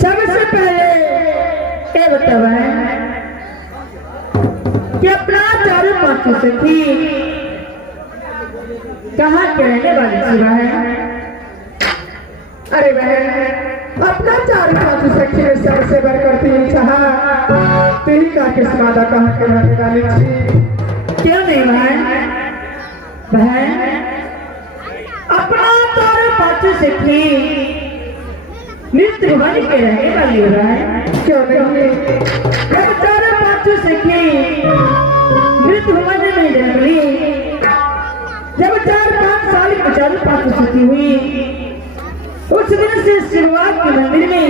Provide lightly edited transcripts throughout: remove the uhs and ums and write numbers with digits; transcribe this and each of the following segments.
सबसे पहले ये बतावा कि अपना चारों पांचों से थी कहाँ के रहने वाली शिवा है। अरे बहन अपना चारों पांचों सखी में सबसे बढ़कर तीन चाहा तेरी का किस्मादा कहाँ के रहने वाली थी। क्यों नहीं बहन अपना चारों पांचों से थी नृत्य बन के रहने वाली हो रहा है। क्यों नहीं जब चारों पांचों सखी नृत्य भवन में जन्मी जब 4-5 साल की चारों पांचों सखी हुई उस दिन से शुरुआत के मंदिर में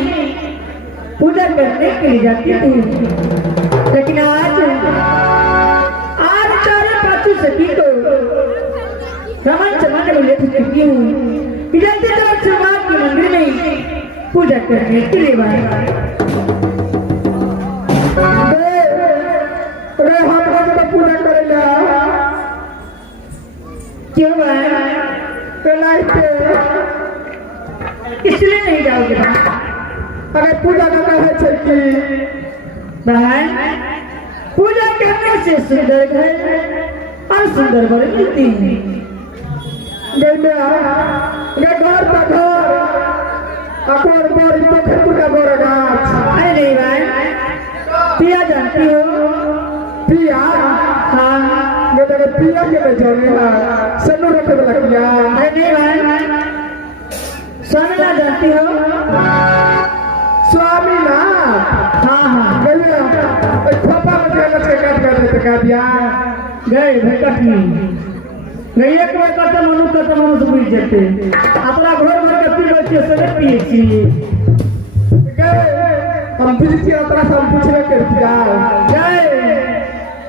पूजा करने के लिए जाती थी। लेकिन आज चारों पांचों सखी को रमन चमन में ले चुकी हूँ। शुरुआत के मंदिर में पूजा करने के लिए पूजा करेगा क्यों इसलिए नहीं जाओगे अगर पूजा करना है चलती बहन पूजा करने से सुंदर घर और सुंदर वर मिलती है। घर का घर अकोर बोरी पोखर का बोरा गाछ। अरे नहीं भाई पिया जानती हो पिया हाँ मैं तेरे पिया के में जाने वाला सन्नू रखे वाला किया। अरे नहीं भाई स्वामी ना जानती हो स्वामी ना हाँ हाँ गए खोपा में जाना से काट कर देते का दिया गए भटकनी नहीं एक बार करते मनु बुझ जाते अपना घर में कति बच्चे से पिए छी हम बुझती अपना सब पूछने कर दिया गए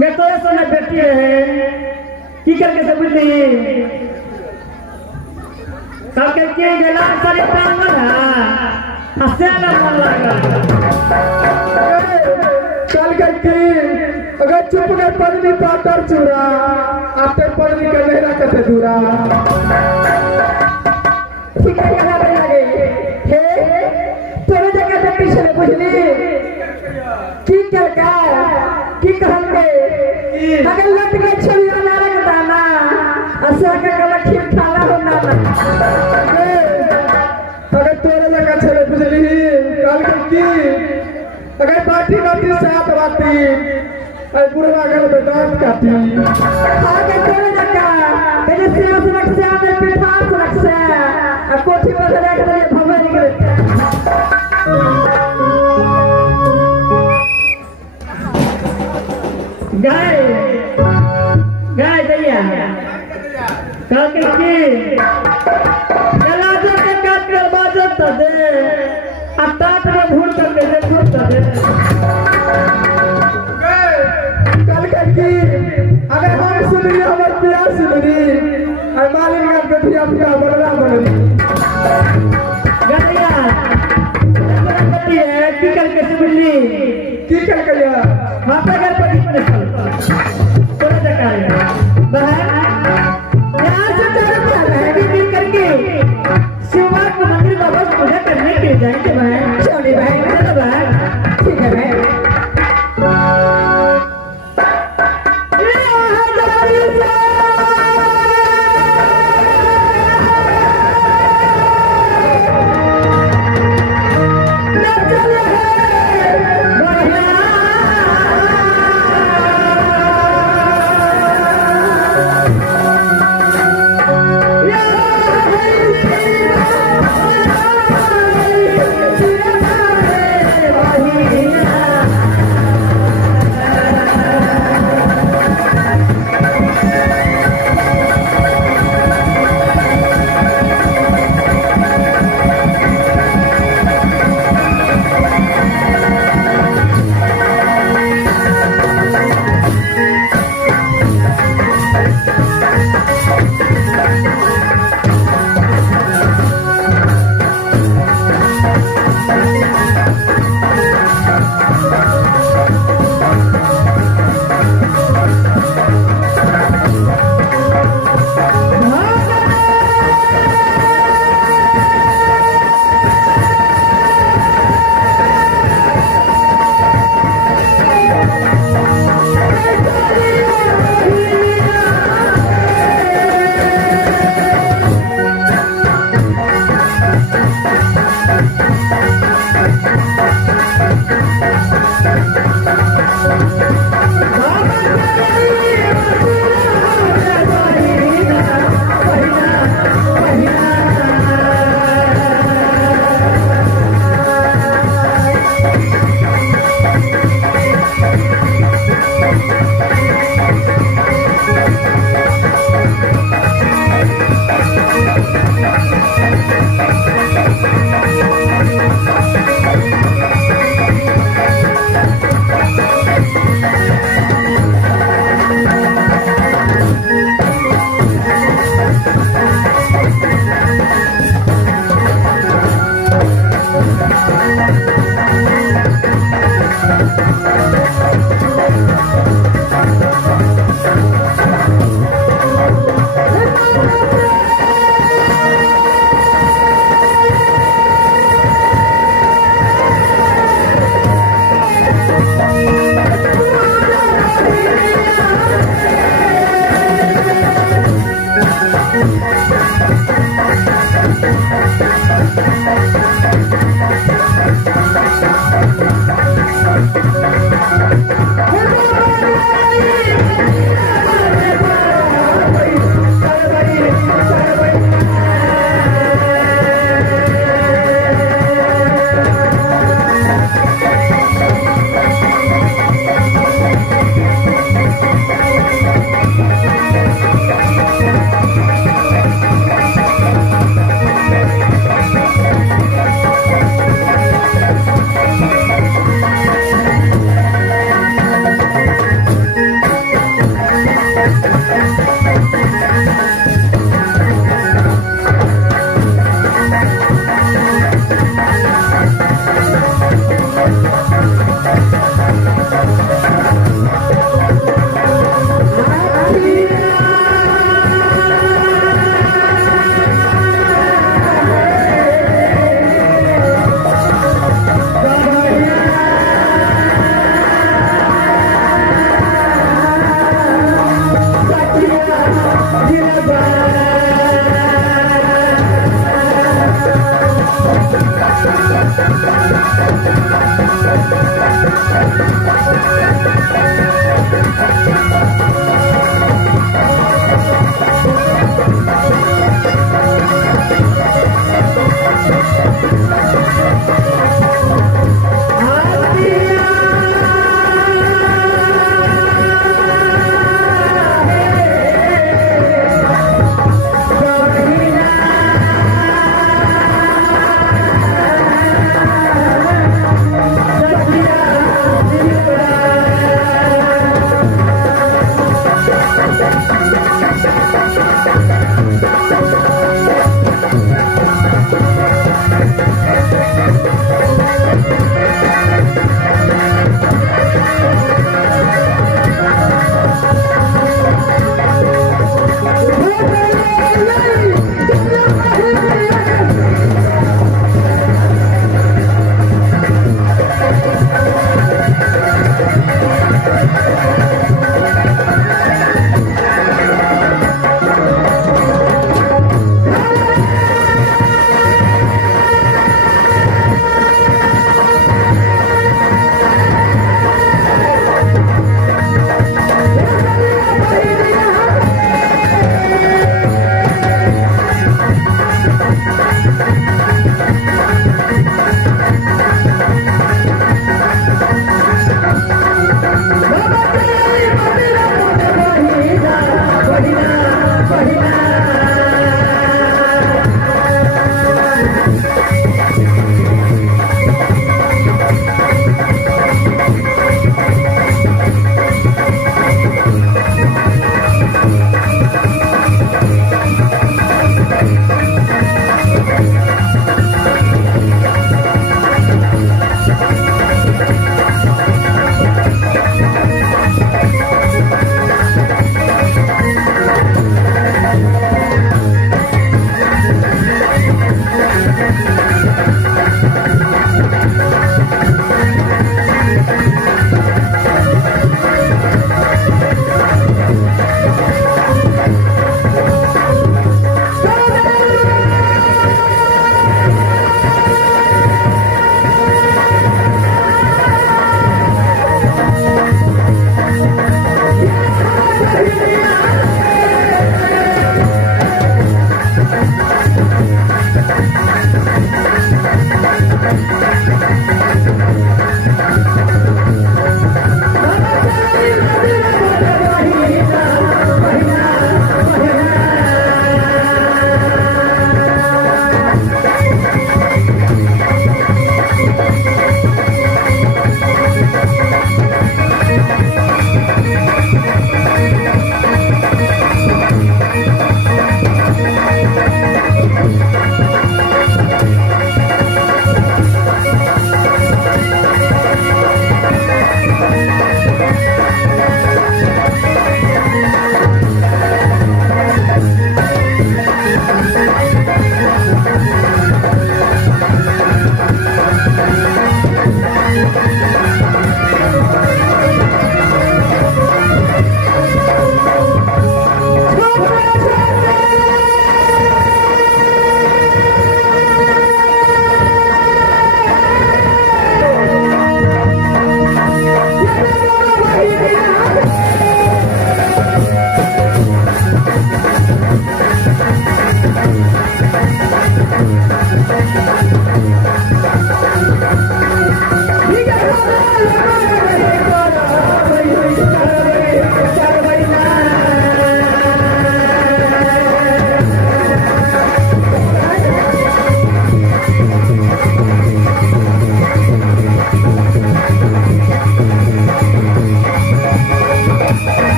मैं तो ऐसा बेटी है की करके सब बुझली सब के गेला सारे पागल है हंसे ना मन लगा चल करके अगर चुप गए पगली पातर चूरा आपके पगली का लहरा कते दूरा ठीक है यहाँ पर लगे हे तेरे जगह पे पीछे बुझली की करका की कहंगे अगर लट गए छुरिया ना रखता ना असा का कला खीर खाला होना ना अगर तेरे जगह छले बुझली कल की अगर बाटी साथ बाटी अरे बुढ़वा गल पे डांट काटी आगे कोने जगह तेरे सेवा सुरख से आगे पिठा सुरख से अब कोठी पर रख दे भगवान के गाय गाय दैया कल के की चला जो के काट कर बाजत दे अटाट में भूल कर दे भूल कर दे अगर हम सुनी हमार प्यार सुनी और मालिक का गठिया पिया बड़ा बड़ी गठिया गठिया है टिकल के सुनी टिकल के या माता घर पर कितने थोड़ा जगह बहन यहाँ से चल रहा है कि करके शिववार को मंदिर में बस पूजा करने के लिए जाएंगे बहन चलिए बहन ठीक है बहन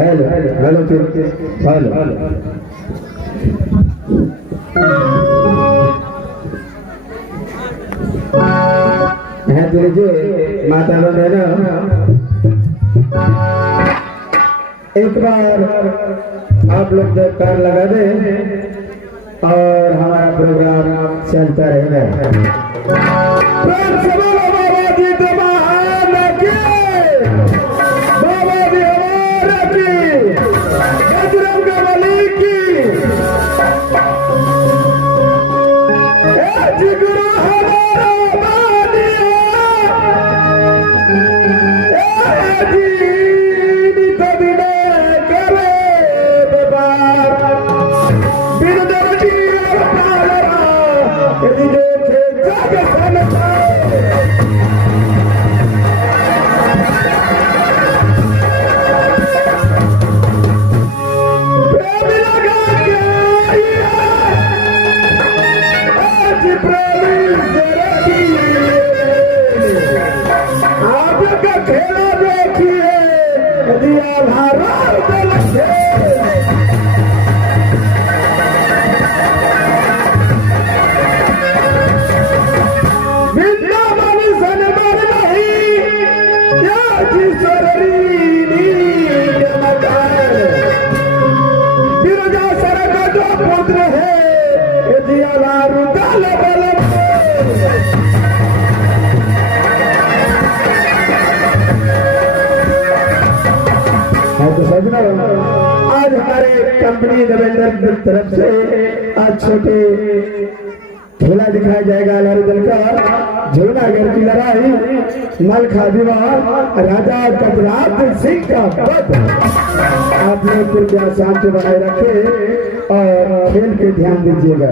हेलो हेलो हेलो है तेरे जो माता बहना एक बार आप लोग पैर लगा दे और हमारा प्रोग्राम चलता रहेगा। आज हमारे कंपनी रविंदर की तरफ से आज छोटे झूला दिखाया जाएगा। लहरी दल का झूलागर की लड़ाई मलखा विवाह राजा गजराज सिंह का पद। आप लोग कृपया शांति बनाए रखें और खेल पे ध्यान दीजिएगा।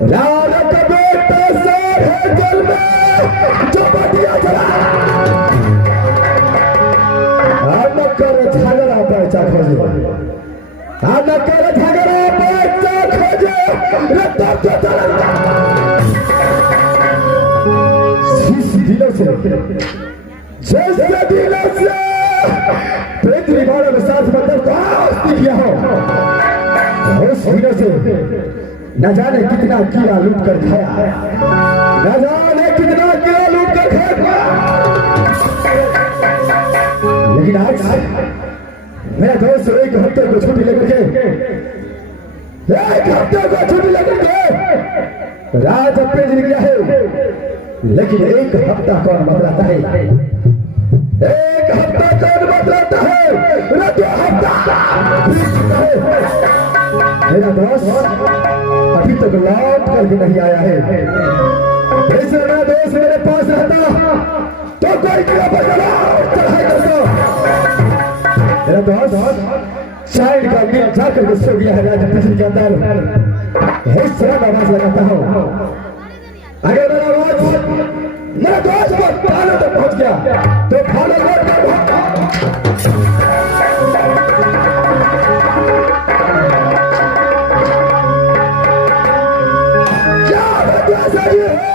राजा का बेटा शेर है जल में जो बटिया चला न कर झगड़ा पैसा खोजे न कर झगड़ा पैसा खोजे रत्ता जो चला दिलों से जैसे दिलों से पृथ्वी वालों के साथ मतलब दोस्ती किया हो उस दिलों से न जाने कितना कीड़ा लूट कर खाया न जाने कितना कीड़ा लूट कर खाया लेकिन आज मेरा दोस्त एक हफ्ते को छुट्टी लेकर के राज अपने दिन गया है लेकिन एक हफ्ता कौन बदलाता है एक हफ्ता कौन बदलाता है दो हफ्ता मेरा दोस्त अभी तक लौट कर भी नहीं आया है ऐसे मेरा दोस्त मेरे पास रहता तो कोई चढ़ाई करता मेरा दोस्त साइड का मिल जाकर के सो गया है राजा पिछले के अंदर बहुत सारा आवाज लगाता हूँ अगर मेरा दोस्त थाने तक पहुंच गया तो थाने लौट कर क्या बदला सही है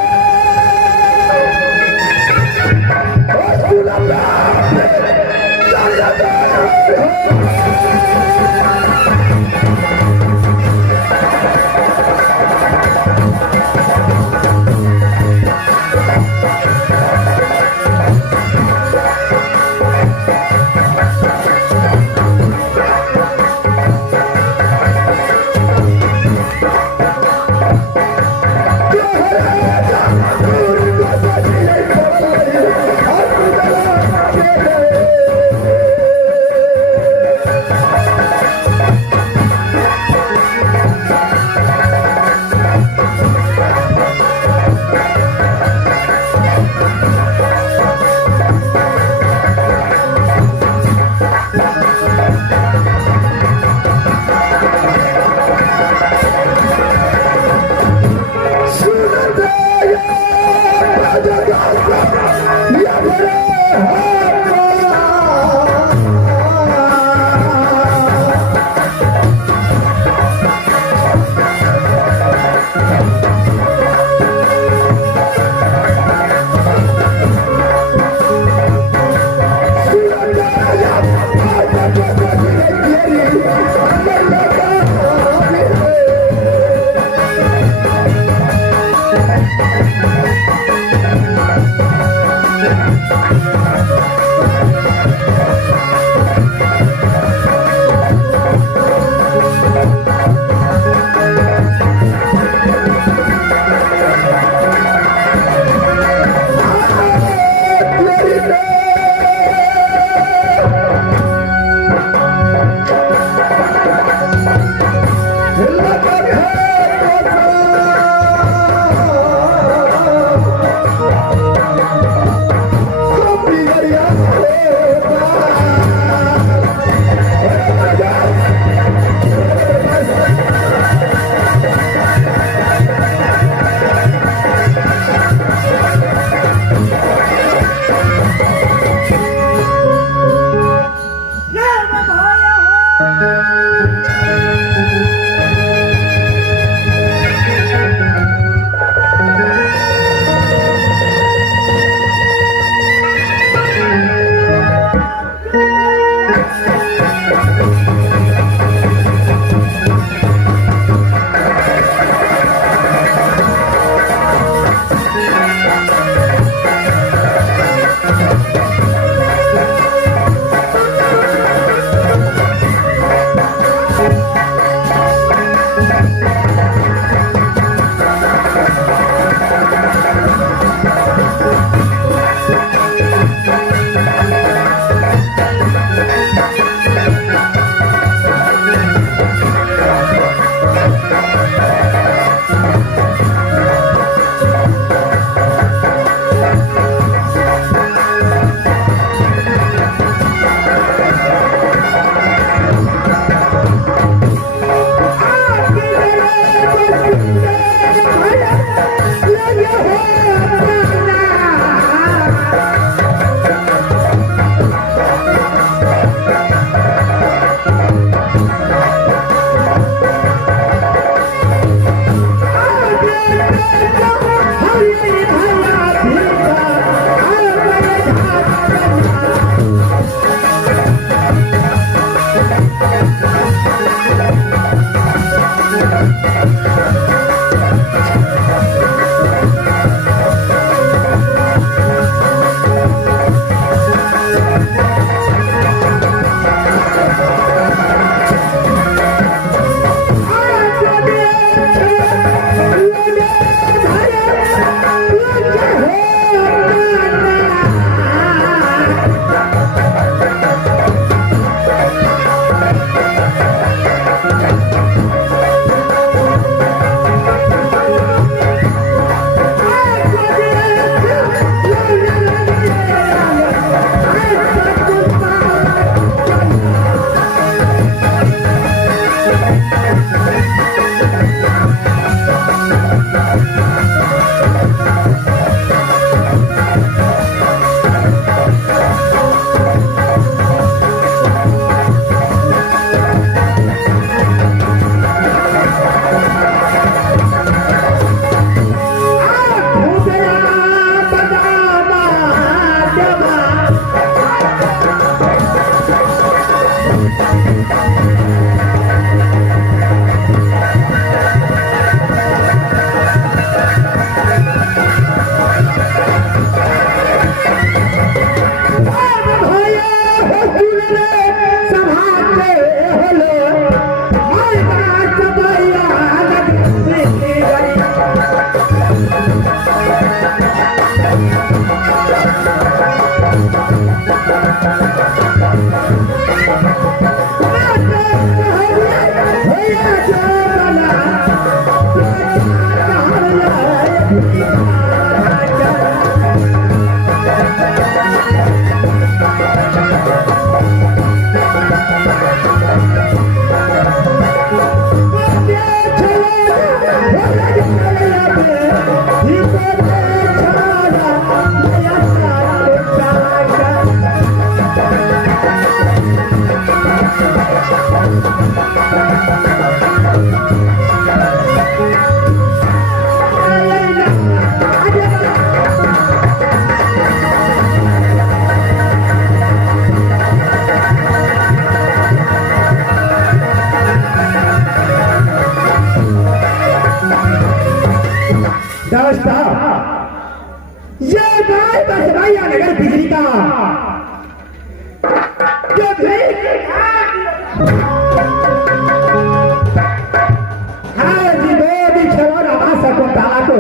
हाँ जी गोदी खेलो ना मासा को ताला को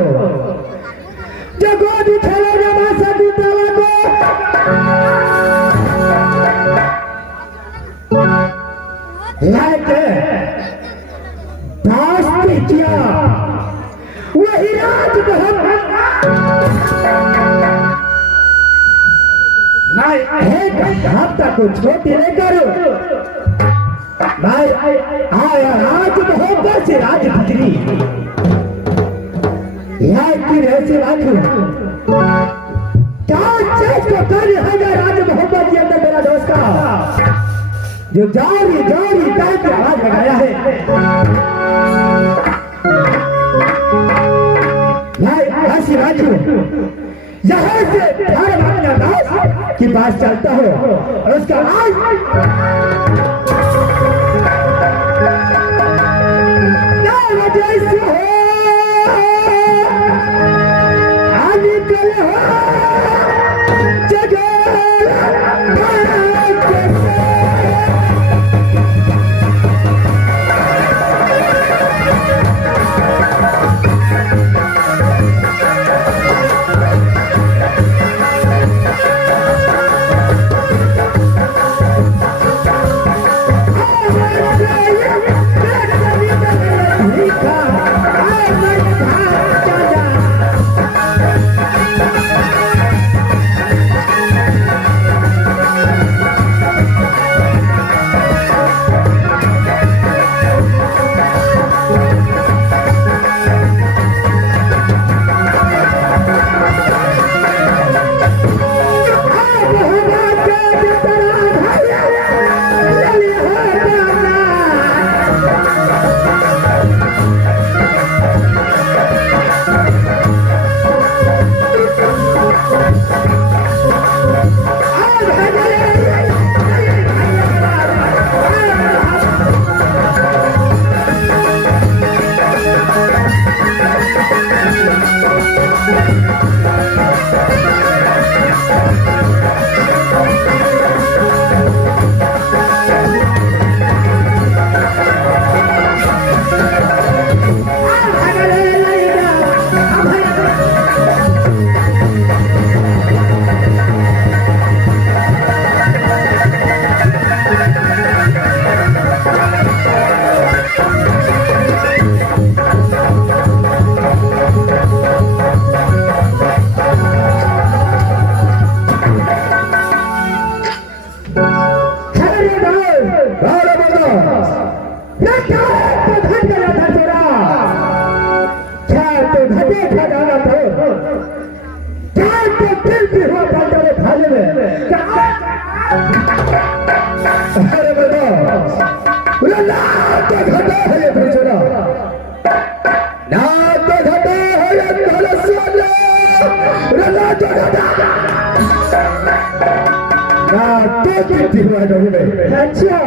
जो गोदी खेलो ना मासा को ताला को लाइक दास्ती किया वही राज मैं एक हफ्ता को छोटी नहीं करो मैं आया राज मोहब्बत से राज गुजरी यहाँ की रहस्य राखू क्या चीज को कर है राज मोहब्बत के अंदर मेरा दोस्त का जो जारी जारी करके आवाज लगाया है ऐसी राजू यहाँ से हर अपना दास के पास चलता हो और उसका नाम क्या वजह से हो आगे कल हो जगह अच्छा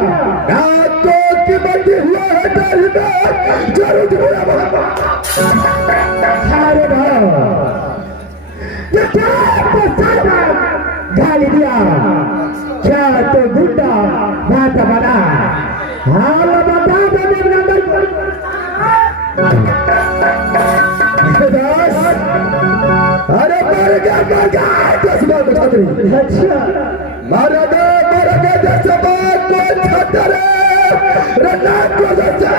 गाली दिया क्या तो गुंडा बात बना हाल बता दो नंबर अरे मर गया दस बार बता दे अच्छा मारा गया जैसे बात को छतर रन्ना को जैसा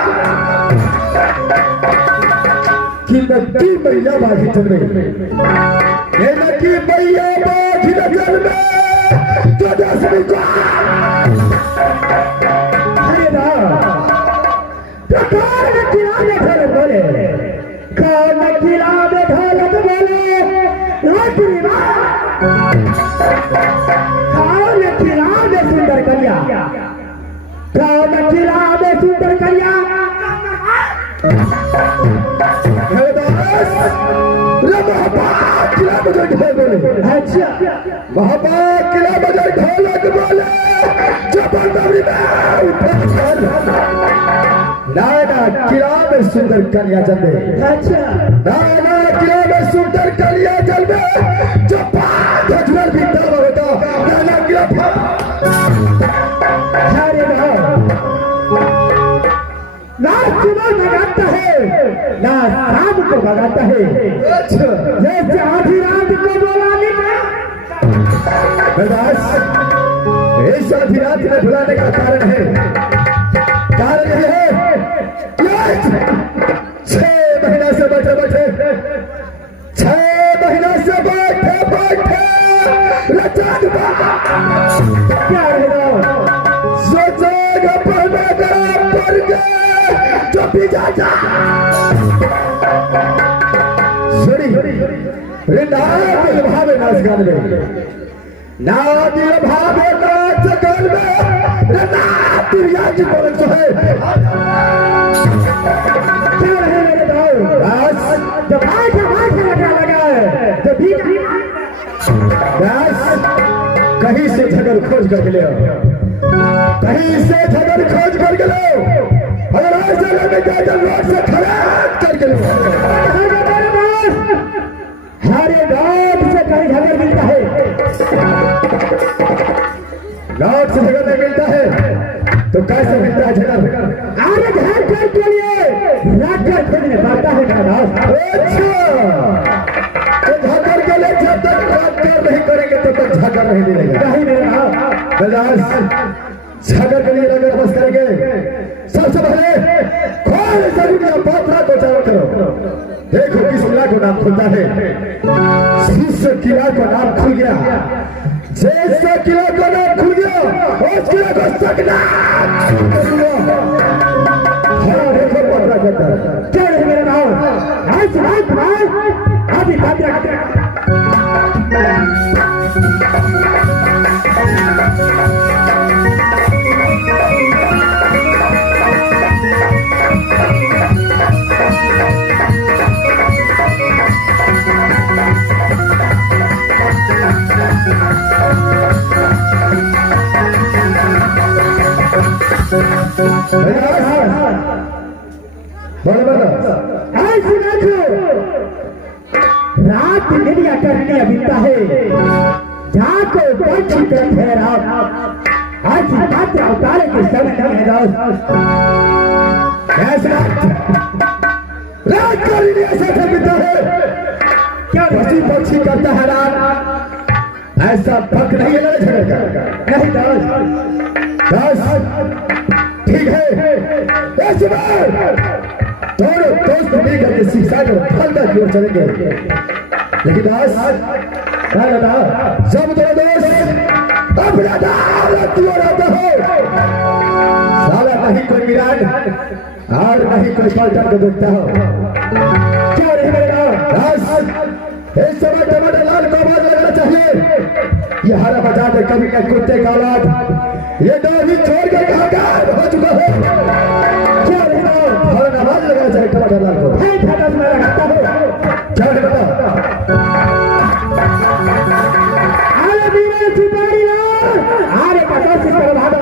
कि नक्की मैया बाजी चल रही ये नक्की मैया बाजी चल रही तो दसवीं को अरे ना प्रकार में किराने घर बोले कौन किराने ढोलक बोले रोटी माँ कौन किराने सुंदर कन्या कौन किराने सुंदर कन्या अच्छा महापात किला बजाय ढोलक बोले जबरदस्ती नाना किला में सुंदर कन्या जन्मे अच्छा नाना किला में सुंदर कन्या जन्मे जो पाँच भी होता नाना किला ना सुबह भगाता है ना शाम को भगाता है। अच्छा जैसे आधी रात को बुलाने का इस आधी रात में बुलाने का कारण है। कारण यह है 6 महीना से बैठे 6 महीना से बैठे क्या सोचेगा पढ़ना करा पढ़ गए जो भी जाता भावे नाच गान में नादिल भावे नाच गान में नादिल बोले तो है क्या है मेरे भाई जब आज लगा है तो भी कहीं से झगड़ खोज करके ले कहीं से झगड़ खोज करके लो अगर आज जगह में जाकर रोड से खराब करके लो हरे रोड से कहीं झगड़ मिलता है रोड से झगड़ नहीं मिलता है तो कैसे मिलता है झगड़ आगे घर के लिए रात का खोजने पड़ता है अच्छा तो झगड़ के लिए जब तक रात नहीं करेंगे तब तक झगड़ नहीं मिलेगा झगड़ के लिए अगर बस करेंगे सबसे पहले खोल जरूरी पात्रा को चारों करो देखो किस किला को नाम खुलता है जिस किला को नाम खुल गया जैसे किला को नाम खुल गया उस किला को सकना देखो पात्रा करता है क्या है मेरा नाम आज अभी पात्रा रात मीडिया करने बीता है जाको पंछी का ठहराव आज बात उतारे के समय है रात का मीडिया से बीता है क्या पंछी करता है रात ऐसा पक नहीं है नहीं दास ठीक है दोनों दोस्त मिलकर के शिक्षा को फलदा की ओर चलेंगे लेकिन दास जब दोनों दोस्त अपना दालत की ओर आते हो साला नहीं कोई मिराज और नहीं कोई पलटन को देखता हो क्या नहीं मेरे दास इस समय टमाटर लाल को आवाज लगाना चाहिए ये हरा बाजार में कभी का कुत्ते का औलाद ये दादी छोड़ के कहाँ हो चुका है क्या और आवाज लगाना चाहिए टमाटर लाल को क्या बता अरे बीरे सुपारी लाल अरे पता से करो भागा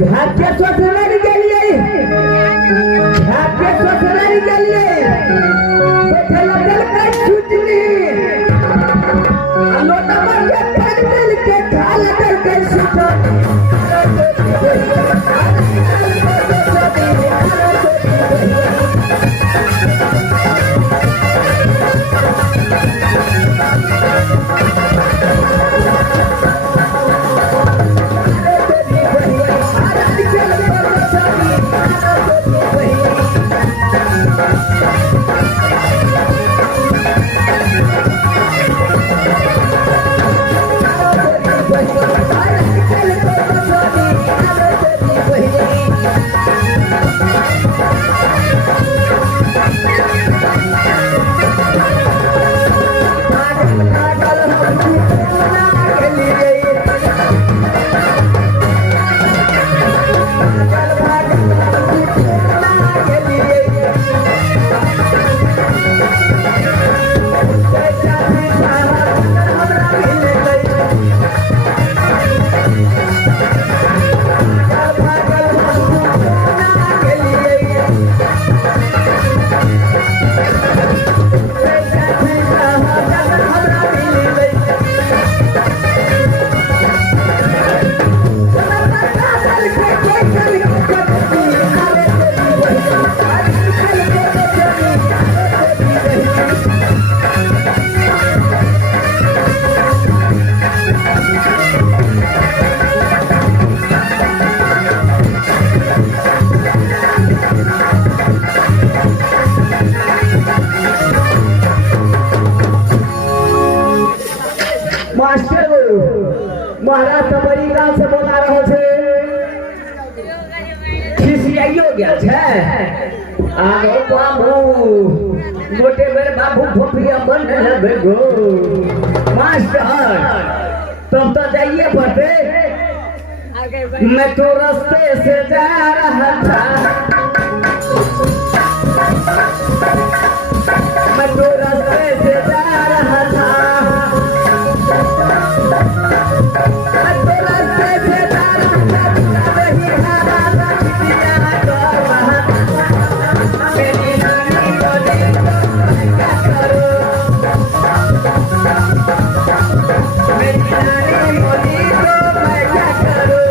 भाग्य स्वसनारी के लिए बैठे लगल का छुटनी लोटा मार के फैल के खा लगल के सुता भागा खिसियाइयो गया छे आगो बाबू गोटे बेर बाबू फोफिया बन लगे गो मास्टर तुम तो जाइए पड़ते मैं तो रास्ते से जा रहा था मैं तो रास्ते से जा रहा था मैं तो रास्ते से जा रहा था वही हारा चिड़िया कर रहा मेरी नानी बोली तो क्या करूं मेरी नानी बोली तो मैं क्या करूं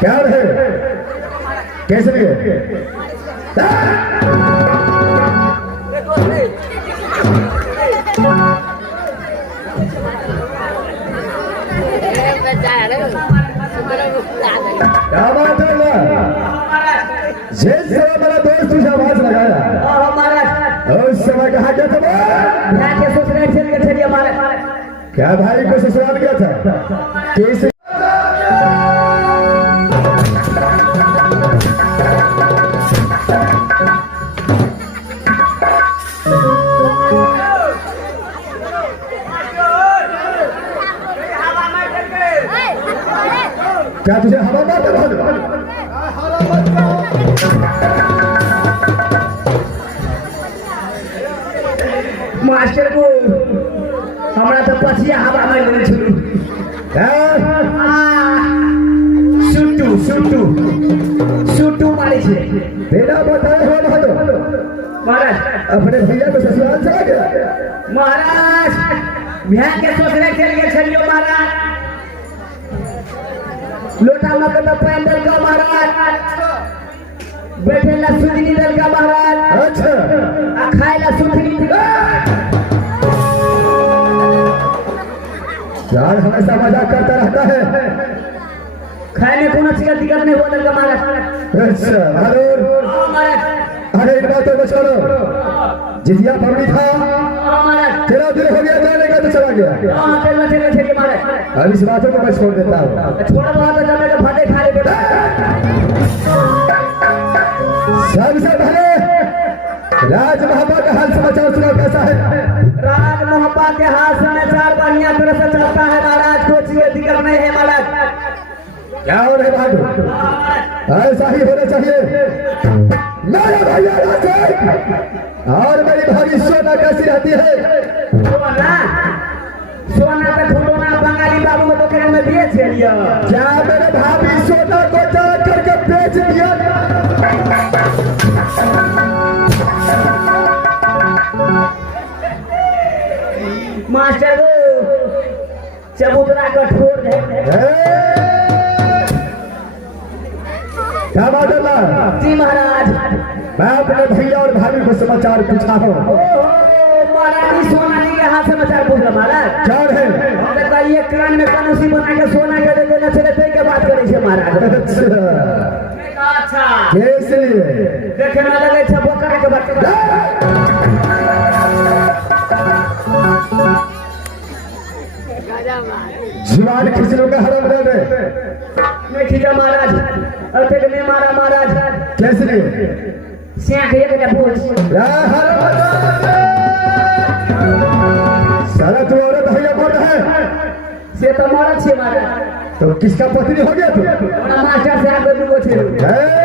क्या रहे कैसे गए क्या बात है मेरा दोस्त तुझे आवाज लगाया और उस समय कहा क्या था क्या भाई को ससुराल गया था कैसे क्या तुझे हवा मारते मास्टर को हमारा तो पछिया हवा मार देने छुलू सुटू सुटू सुटू मारे छे बेटा बताए हो महाराज अपने भैया को ससुराल चला गया महाराज भैया के सोचने के लिए चलियो महाराज लोटा मत पैंडल का महाराज बैठे ला सुधनी दल का महाराज अच्छा खाए ला सुधनी यार हमेशा मजाक करता रहता है खाने को ना चिकन दिक्कत नहीं होने का महाराज अच्छा अरे इन बातों को छोड़ो जितिया पबनी था तेरा दिल हो गया जाने का तो चला गया अब इस बातों को मैं छोड़ देता हूँ छोड़ा बहुत जब मैं भाटे खा ले बेटा सबसे पहले राज महापा का हाल समाचार सुना कैसा है राज महापा के हाल समाचार बढ़िया तरह से चलता है महाराज कुछ ये दिक्कत नहीं है महाराज क्या हो रहे भाई ऐसा ही होना चाहिए मेरा भैया और मेरी भाभी सोना कैसी रहती है सोना सोना का खिलौना बंगाली बाबू को दुकान में बेच लिया क्या मेरे भाभी सोना को जान करके बेच दिया मास्टर चबूतरा का ठोर है क्या बात है जी महाराज मैं अपने भैया और भाभी को समाचार पूछा हूँ महाराज सोना जी के हाथ समाचार पूछ रहा महाराज क्या है ये कान में कनुसी बना के सोना के दे देना चले थे के बात करे छे महाराज अच्छा कैसे देखे ना लगे छे बकरा के बात जीवान खिचड़ों का हरम रहे मैं खींचा महाराज अरे मैं मारा महाराज कैसे सियाख एक ने पूछ सारा तू औरत भैया बोल रहा है से तो मारा छे महाराज तो किसका पत्नी हो गया तू मास्टर से आगे दुगो छे